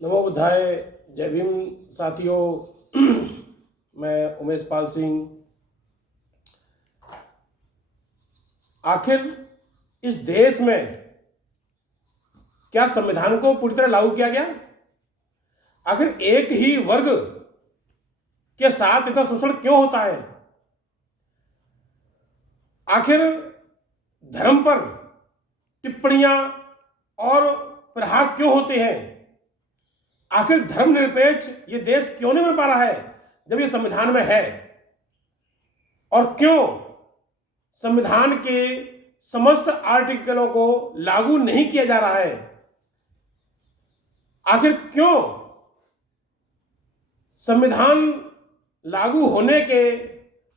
नमो बुद्धाय। जय भीम साथियों। मैं उमेश पाल सिंह। आखिर इस देश में क्या संविधान को पूरी तरह लागू किया गया? आखिर एक ही वर्ग के साथ इतना शोषण क्यों होता है? आखिर धर्म पर टिप्पणियां और प्रहार क्यों होते हैं? आखिर धर्मनिरपेक्ष ये देश क्यों नहीं बन पा रहा है जब ये संविधान में है? और क्यों संविधान के समस्त आर्टिकलों को लागू नहीं किया जा रहा है? आखिर क्यों संविधान लागू होने के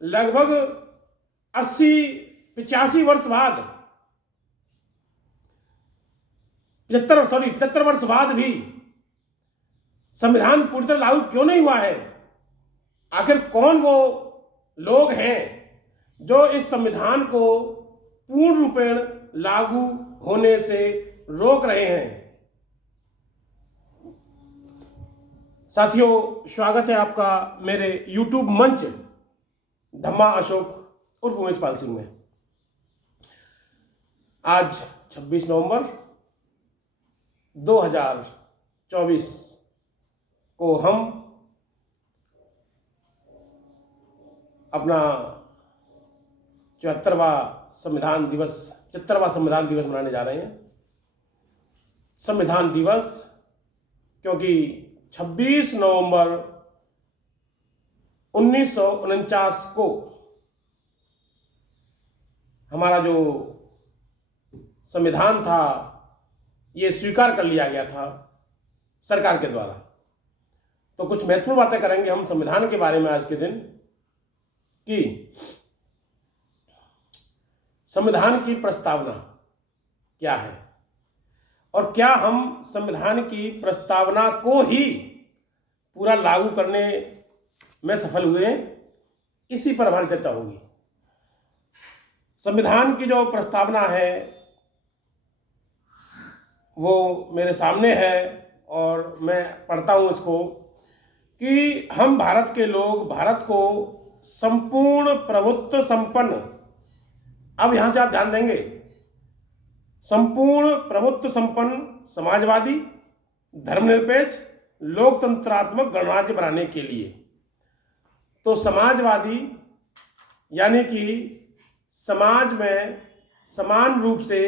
लगभग 85 वर्ष बाद 75 वर्ष बाद भी संविधान पूरी तरह लागू क्यों नहीं हुआ है? आखिर कौन वो लोग हैं जो इस संविधान को पूर्ण रूपेण लागू होने से रोक रहे हैं? साथियों, स्वागत है आपका मेरे YouTube मंच धम्मा अशोक उर्फ उमेश पाल सिंह में। आज 26 नवंबर 2024 को हम अपना 75वां संविधान दिवस मनाने जा रहे हैं। संविधान दिवस क्योंकि 26 नवंबर 1949 को हमारा जो संविधान था ये स्वीकार कर लिया गया था सरकार के द्वारा। तो कुछ महत्वपूर्ण बातें करेंगे हम संविधान के बारे में आज के दिन कि संविधान की प्रस्तावना क्या है और क्या हम संविधान की प्रस्तावना को ही पूरा लागू करने में सफल हुए, इसी पर हमारी चर्चा होगी। संविधान की जो प्रस्तावना है वो मेरे सामने है और मैं पढ़ता हूँ इसको कि हम भारत के लोग भारत को संपूर्ण प्रभुत्व संपन्न, अब यहां से आप ध्यान देंगे, संपूर्ण प्रभुत्व संपन्न समाजवादी धर्मनिरपेक्ष लोकतंत्रात्मक गणराज्य बनाने के लिए। तो समाजवादी यानी कि समाज में समान रूप से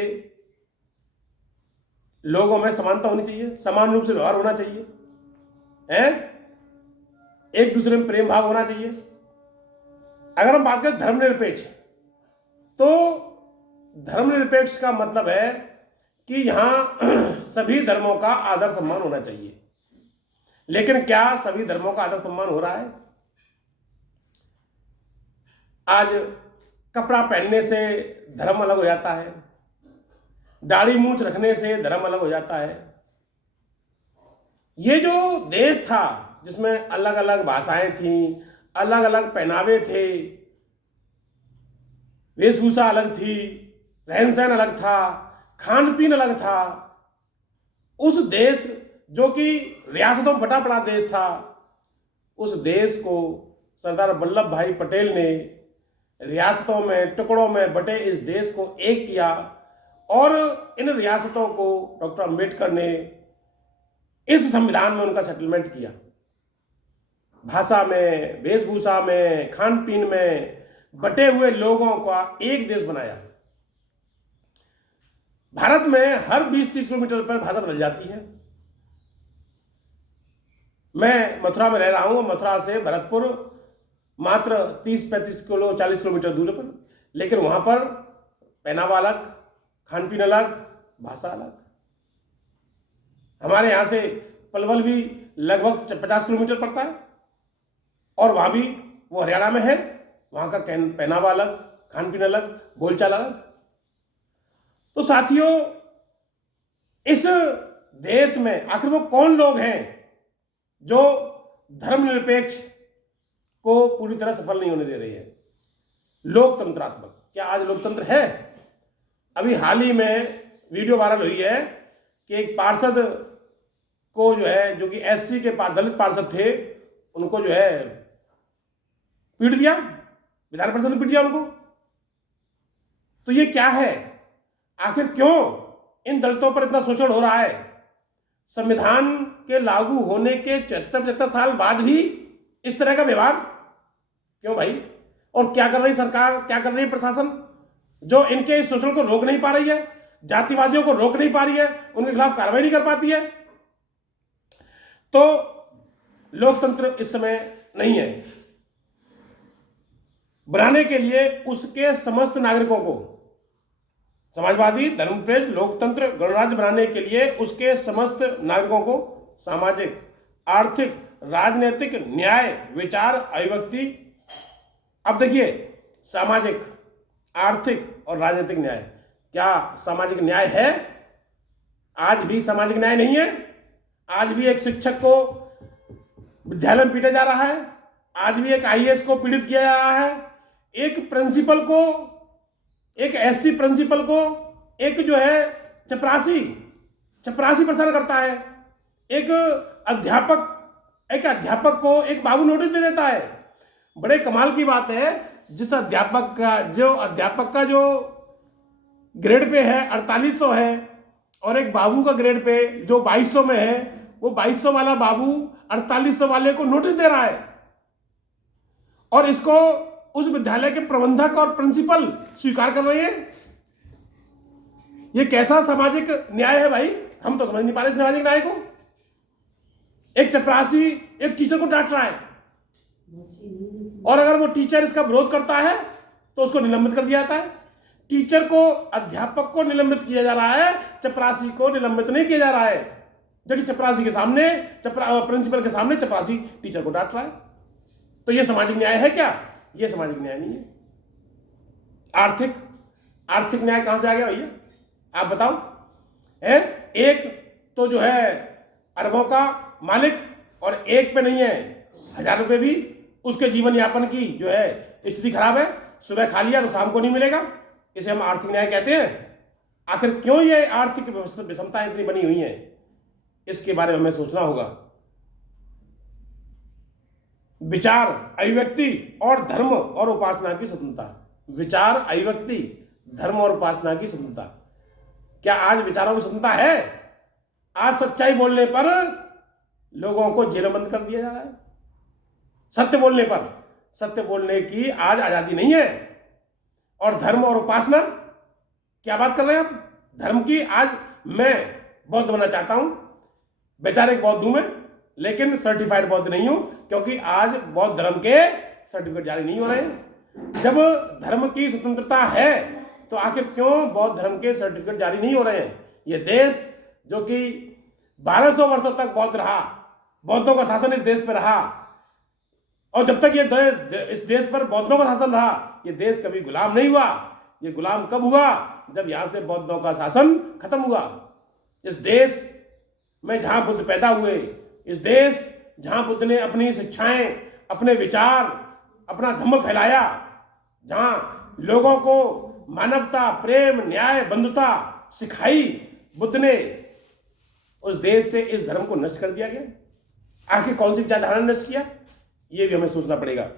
लोगों में समानता होनी चाहिए, समान रूप से व्यवहार होना चाहिए, है एक दूसरे में प्रेम भाव होना चाहिए। अगर हम बात करें धर्मनिरपेक्ष, तो धर्मनिरपेक्ष का मतलब है कि यहां सभी धर्मों का आदर सम्मान होना चाहिए। लेकिन क्या सभी धर्मों का आदर सम्मान हो रहा है? आज कपड़ा पहनने से धर्म अलग हो जाता है, दाढ़ी मूंछ रखने से धर्म अलग हो जाता है। ये जो देश था जिसमें अलग अलग भाषाएं थीं, अलग अलग पहनावे थे, वेशभूषा अलग थी, रहन सहन अलग था, खान पीन अलग था, उस देश जो कि रियासतों में बटा पड़ा देश था, उस देश को सरदार वल्लभ भाई पटेल ने रियासतों में टुकड़ों में बटे इस देश को एक किया और इन रियासतों को डॉक्टर अंबेडकर ने इस संविधान में उनका सेटलमेंट किया। भाषा में, वेशभूषा में, खान पीन में बटे हुए लोगों का एक देश बनाया। भारत में हर 20-30 किलोमीटर पर भाषा बदल जाती है। मैं मथुरा में रह रहा हूं, मथुरा से भरतपुर मात्र 30-35 किलो 40 किलोमीटर दूर पर, लेकिन वहां पर पहनावा अलग, खान पीन अलग, भाषा अलग। हमारे यहां से पलवल भी लगभग 50 किलोमीटर पड़ता है और वहां भी वो हरियाणा में है, वहां का पहनावा अलग, खान पीन अलग, बोलचाल अलग। तो साथियों, इस देश में आखिर वो कौन लोग हैं जो धर्मनिरपेक्ष को पूरी तरह सफल नहीं होने दे रही है? लोकतंत्रात्मक। क्या आज लोकतंत्र है? अभी हाल ही में वीडियो वायरल हुई है कि एक पार्षद को जो है, जो कि एससी के दलित पार्षद थे, उनको जो है पीट दिया, विधान परिषद ने पीट दिया उनको। तो ये क्या है? आखिर क्यों इन दलितों पर इतना शोषण हो रहा है? संविधान के लागू होने के 74-75 साल बाद भी इस तरह का व्यवहार क्यों भाई? और क्या कर रही सरकार, क्या कर रही है प्रशासन, जो इनके इस शोषण को रोक नहीं पा रही है, जातिवादियों को रोक नहीं पा रही है, उनके खिलाफ कार्रवाई नहीं कर पाती है? तो लोकतंत्र इस समय नहीं है। बनाने के लिए उसके समस्त नागरिकों को, समाजवादी, धर्मनिरपेक्ष, लोकतंत्र, गणराज्य बनाने के लिए उसके समस्त नागरिकों को सामाजिक, आर्थिक, राजनीतिक न्याय, विचार, अभिव्यक्ति। अब देखिए, सामाजिक, आर्थिक और राजनीतिक न्याय, क्या सामाजिक न्याय है? आज भी सामाजिक न्याय नहीं है। आज भी एक शिक्षक को विद्यालय में पीटा जा रहा है, आज भी एक आईएएस को पीड़ित किया जा रहा है, एक प्रिंसिपल को, एक एससी प्रिंसिपल को एक जो है चपरासी परेशान करता है, एक अध्यापक को एक बाबू नोटिस दे देता है। बड़े कमाल की बात है, जिस अध्यापक का जो ग्रेड पे है 4800 है, और एक बाबू का ग्रेड पे जो 2200 में है, वो 2200 वाला बाबू 4800 वाले को नोटिस दे रहा है, और इसको उस विद्यालय के प्रबंधक और प्रिंसिपल स्वीकार कर रहे हैं। ये कैसा सामाजिक न्याय है भाई? हम तो समझ नहीं पा रहे सामाजिक न्याय को। एक चपरासी एक टीचर को डांट रहा है, और अगर वो टीचर इसका विरोध करता है तो उसको निलंबित कर दिया जाता है। टीचर को, अध्यापक को निलंबित किया जा रहा है, चपरासी को निलंबित नहीं किया जा रहा है, जबकि चपरासी के सामने, प्रिंसिपल के सामने चपरासी टीचर को डांट रहा है। तो ये सामाजिक न्याय है क्या? ये सामाजिक न्याय नहीं है। आर्थिक न्याय कहां से आ गया भैया? आप बताओ। एक तो जो है अरबों का मालिक, और एक पे नहीं है 1000 रुपए भी, उसके जीवन यापन की जो है स्थिति खराब है, सुबह खा लिया तो शाम को नहीं मिलेगा, इसे हम आर्थिक न्याय कहते हैं। आखिर क्यों ये आर्थिक विषमताएं इतनी बनी हुई हैं, इसके बारे में हमें सोचना होगा। विचार, अभिव्यक्ति और धर्म और उपासना की स्वतंत्रता। विचार, अभिव्यक्ति, धर्म और उपासना की स्वतंत्रता। क्या आज विचारों की स्वतंत्रता है? आज सच्चाई बोलने पर लोगों को जेल बंद कर दिया जा रहा है। सत्य बोलने की आज आजादी नहीं है। और धर्म और उपासना, क्या बात कर रहे हैं आप धर्म की? आज मैं बौद्ध बनना चाहता हूं, वैचारिक बौद्ध हूं मैं, लेकिन सर्टिफाइड बौद्ध नहीं हूं, क्योंकि आज बौद्ध धर्म के सर्टिफिकेट जारी नहीं हो रहे हैं। जब धर्म की स्वतंत्रता है तो आखिर क्यों बौद्ध धर्म के सर्टिफिकेट जारी नहीं हो रहे हैं? ये देश जो कि 1200 वर्षों तक बौद्ध रहा, बौद्धों का शासन इस देश पर रहा, और जब तक इस देश पर बौद्धों का शासन रहा, ये देश कभी गुलाम नहीं हुआ। ये गुलाम कब हुआ? जब यहां से बौद्धों का शासन खत्म हुआ। इस देश में जहां बुद्ध पैदा हुए, इस देश जहां बुद्ध ने अपनी शिक्षाएं, अपने विचार, अपना धम्म फैलाया, जहां लोगों को मानवता, प्रेम, न्याय, बंधुता सिखाई बुद्ध ने, उस देश से इस धर्म को नष्ट कर दिया गया। आखिर कौन सी विचारधारा ने नष्ट किया? ये भी हमें सोचना पड़ेगा।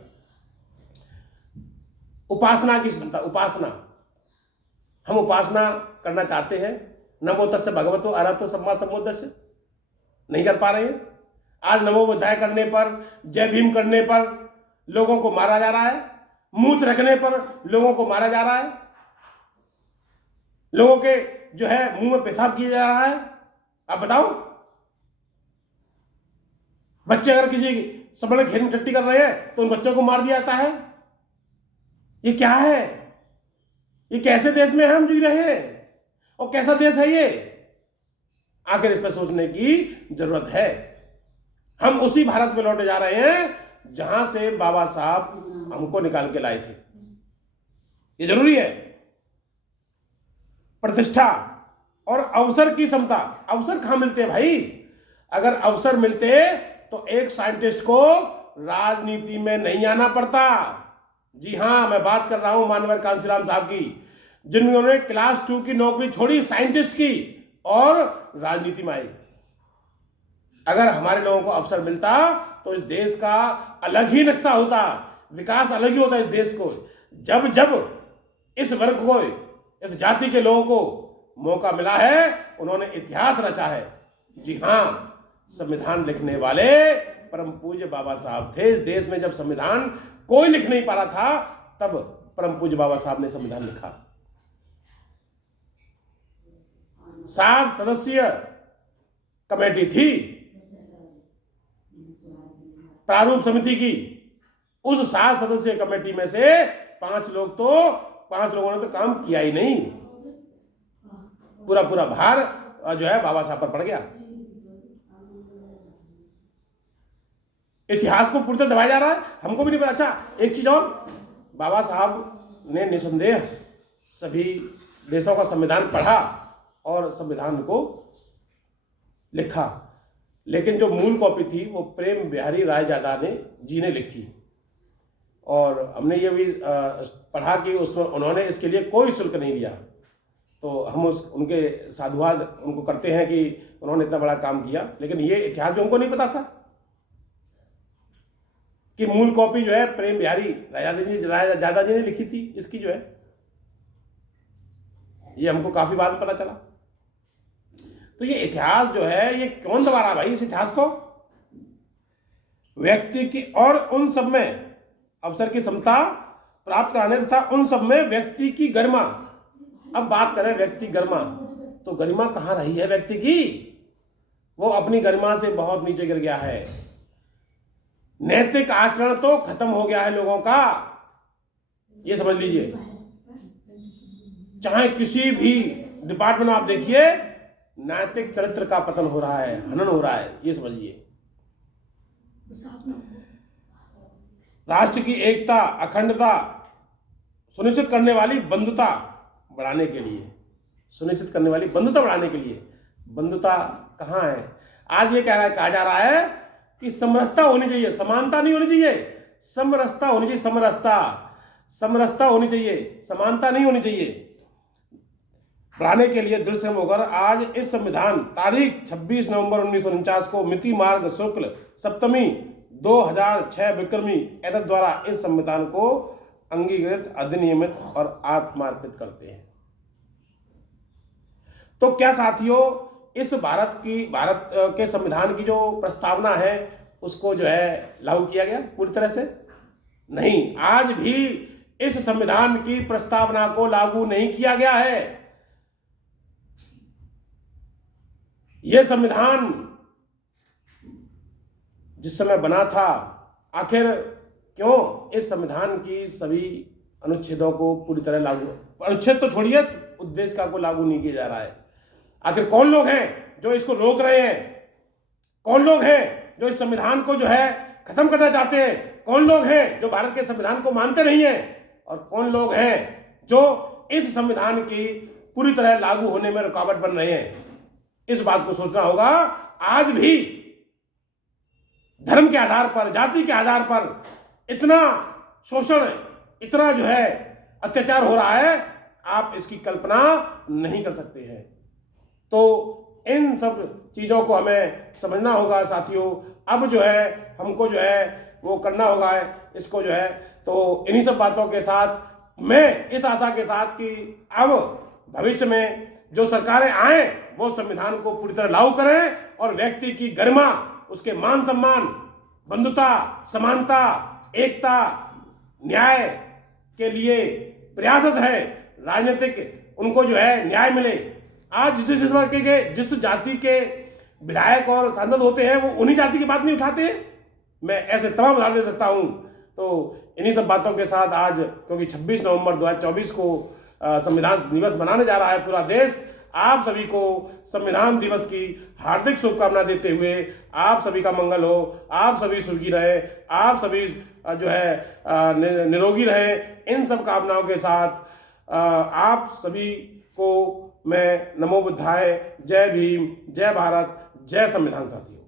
उपासना की क्षमता, हम उपासना करना चाहते हैं, नमो तस्य भगवतो अरहतो सम्मा सम्बुद्धस्य, नहीं कर पा रहे हैं। आज नमो बुद्धाय करने पर, जय भीम करने पर लोगों को मारा जा रहा है, मूंछ रखने पर लोगों को मारा जा रहा है, लोगों के जो है मुंह में पेशाब किया जा रहा है। आप बताओ, बच्चे अगर किसी सबड़े खेत में टट्टी कर रहे हैं तो उन बच्चों को मार दिया जाता है। ये क्या है? ये कैसे देश में हम जी रहे हैं, और कैसा देश है ये? आखिर इस पर सोचने की जरूरत है। हम उसी भारत में लौटे जा रहे हैं जहां से बाबा साहब हमको निकाल के लाए थे। ये जरूरी है। प्रतिष्ठा और अवसर की क्षमता। अवसर कहां मिलते हैं भाई? अगर अवसर मिलते तो एक साइंटिस्ट को राजनीति में नहीं आना पड़ता। जी हां, मैं बात कर रहा हूं मानवर कांशीराम साहब की, जिन्होंने क्लास 2 की नौकरी छोड़ी साइंटिस्ट की और राजनीति में आई। अगर हमारे लोगों को अवसर मिलता तो इस देश का अलग ही नक्शा होता, विकास अलग ही होता इस देश को। जब जब इस वर्ग को, इस जाति के लोगों को मौका मिला है, उन्होंने इतिहास रचा है। जी हाँ, संविधान लिखने वाले परम पूज्य बाबा साहब थे। इस देश में जब संविधान कोई लिख नहीं पा रहा था, तब परम पूज्य बाबा साहब ने संविधान लिखा। 7 सदस्यीय कमेटी थी प्रारूप समिति की। उस 7 सदस्यीय कमेटी में से 5 लोगों ने तो काम किया ही नहीं। पूरा भार जो है बाबा साहब पर पड़ गया। इतिहास को पूरी तरह दबाया जा रहा है, हमको भी नहीं पता। अच्छा, एक चीज और, बाबा साहब ने निसंदेह सभी देशों का संविधान पढ़ा और संविधान को लिखा, लेकिन जो मूल कॉपी थी वो प्रेम बिहारी रायजादा जी ने लिखी। और हमने ये भी पढ़ा कि उसमें उन्होंने इसके लिए कोई शुल्क नहीं लिया। तो हम उनके साधुवाद उनको करते हैं कि उन्होंने इतना बड़ा काम किया, लेकिन ये इतिहास भी हमको नहीं पता था कि मूल कॉपी जो है प्रेम बिहारी रायजादा जी ने लिखी थी इसकी, जो है ये हमको काफी बाद पता चला। तो ये इतिहास जो है ये कौन दबा रहा भाई? इस इतिहास को व्यक्ति की और उन सब में अवसर की समता प्राप्त कराने तथा उन सब में व्यक्ति की गरिमा। अब बात करें व्यक्ति गरिमा, तो गरिमा कहां रही है व्यक्ति की? वो अपनी गरिमा से बहुत नीचे गिर गया है। नैतिक आचरण तो खत्म हो गया है लोगों का, ये समझ लीजिए। चाहे किसी भी डिपार्टमेंट में आप देखिए, नैतिक चरित्र का पतन हो रहा है, हनन हो रहा है, ये समझिए। राष्ट्र की एकता, अखंडता सुनिश्चित करने वाली बंधुता बढ़ाने के लिए, बंधुता कहाँ है? आज ये कहा जा रहा है कि समरसता होनी चाहिए, समानता नहीं होनी चाहिए, समरसता होनी चाहिए, समरसता होनी चाहिए, समानता नहीं होनी चाहिए। बढ़ाने के लिए दृढ़ संकल्प होकर आज इस संविधान तारीख 26 नवंबर 1949 को मिति मार्ग शुक्ल सप्तमी 2006 विक्रमी एतद द्वारा इस संविधान को अंगीकृत, अधिनियमित और आत्मार्पित करते हैं। तो क्या साथियों, इस भारत के संविधान की जो प्रस्तावना है उसको जो है लागू किया गया पूरी तरह से? नहीं, आज भी इस संविधान की प्रस्तावना को लागू नहीं किया गया है। यह संविधान जिस समय बना था, आखिर क्यों इस संविधान की सभी अनुच्छेदों को पूरी तरह लागू, अनुच्छेद तो छोड़िए, उद्देश्य का को लागू नहीं किया जा रहा है? आखिर कौन लोग हैं जो इसको रोक रहे हैं? कौन लोग हैं जो इस संविधान को जो है खत्म करना चाहते हैं? कौन लोग हैं जो भारत के संविधान को मानते नहीं हैं? और कौन लोग हैं जो इस संविधान की पूरी तरह लागू होने में रुकावट बन रहे हैं? इस बात को सोचना होगा। आज भी धर्म के आधार पर, जाति के आधार पर इतना शोषण, इतना जो है अत्याचार हो रहा है, आप इसकी कल्पना नहीं कर सकते हैं। तो इन सब चीजों को हमें समझना होगा साथियों। अब जो है हमको जो है वो करना होगा इसको जो है। तो इन्हीं सब बातों के साथ मैं इस आशा के साथ कि अब भविष्य में जो सरकारें आए वो संविधान को पूरी तरह लागू करें और व्यक्ति की गरिमा, उसके मान सम्मान, बंधुता, समानता, एकता, न्याय के लिए प्रयासरत है। राजनीतिक उनको जो है न्याय मिले। आज जिस जाति के विधायक और सांसद होते हैं वो उन्हीं जाति की बात नहीं उठाते हैं। मैं ऐसे तमाम उदाहरण दे सकता हूं। तो इन्हीं सब बातों के साथ आज, क्योंकि 26 नवंबर 2024 को संविधान दिवस मनाने जा रहा है पूरा देश, आप सभी को संविधान दिवस की हार्दिक शुभकामना देते हुए आप सभी का मंगल हो, आप सभी सुखी रहे, आप सभी जो है निरोगी रहे। इन सब कामनाओं के साथ आप सभी को मैं नमो बुद्धाय, जय भीम, जय भारत, जय संविधान साथियों।